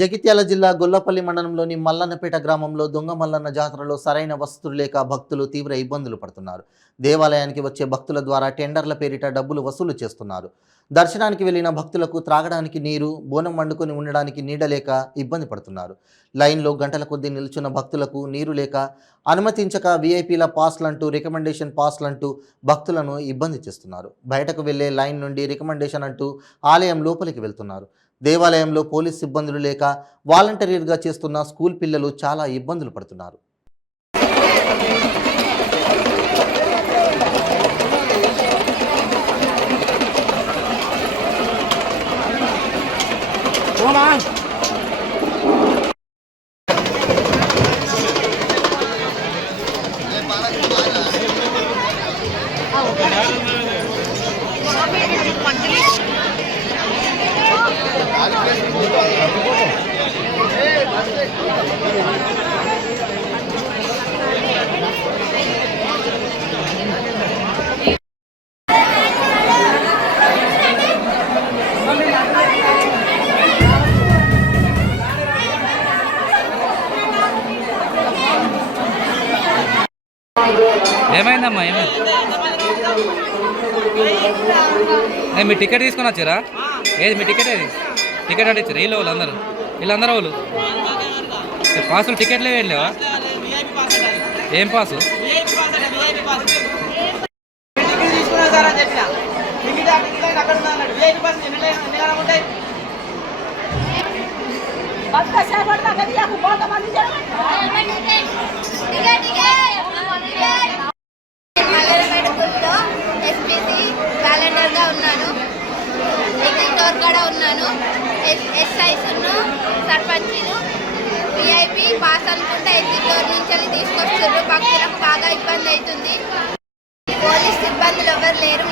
జగిత్యాల జిల్లా గొల్లపల్లి మండలంలోని మల్లన్నపేట గ్రామంలో దొంగ మల్లన్న జాతరలో సరైన వసతులు లేక భక్తులు తీవ్ర ఇబ్బందులు పడుతున్నారు. దేవాలయానికి వచ్చే భక్తుల ద్వారా టెండర్ల పేరిట డబ్బులు వసూలు చేస్తున్నారు. దర్శనానికి వెళ్లిన భక్తులకు త్రాగడానికి నీరు, బోనం వండుకొని ఉండడానికి నీడ లేక ఇబ్బంది పడుతున్నారు. లైన్లో గంటల కొద్దీ నిల్చున్న భక్తులకు నీరు లేక అనుమతించక వీఐపీల పాస్లంటూ రికమెండేషన్ పాస్లంటూ భక్తులను ఇబ్బంది చేస్తున్నారు. బయటకు వెళ్లే లైన్ నుండి రికమెండేషన్ అంటూ ఆలయం లోపలికి వెళ్తున్నారు. దేవాలయంలో పోలీస్ సిబ్బందులు లేక వాలంటీర్గా చేస్తున్న స్కూల్ పిల్లలు చాలా ఇబ్బందులు పడుతున్నారు. ఏమైందమ్మా? ఏమైంది? మీ టికెట్ తీసుకొని వచ్చారా? ఏది మీ టికెట్? ఏది టికెట్ అంటే ఇచ్చారా? వీళ్ళందరూ వాళ్ళు పాసులు టికెట్లే వెళ్ళావా? ఏం పాసు? ఉన్నాను. ఎస్ఐస్ సర్పంచ్ను విఐపి పాస్ అనుకుంటే ఎగ్జిట్ డోర్ నుంచి తీసుకొస్తున్నారు. భక్తులకు బాగా ఇబ్బంది అవుతుంది. పోలీస్ సిబ్బందులు ఎవరు లేరు.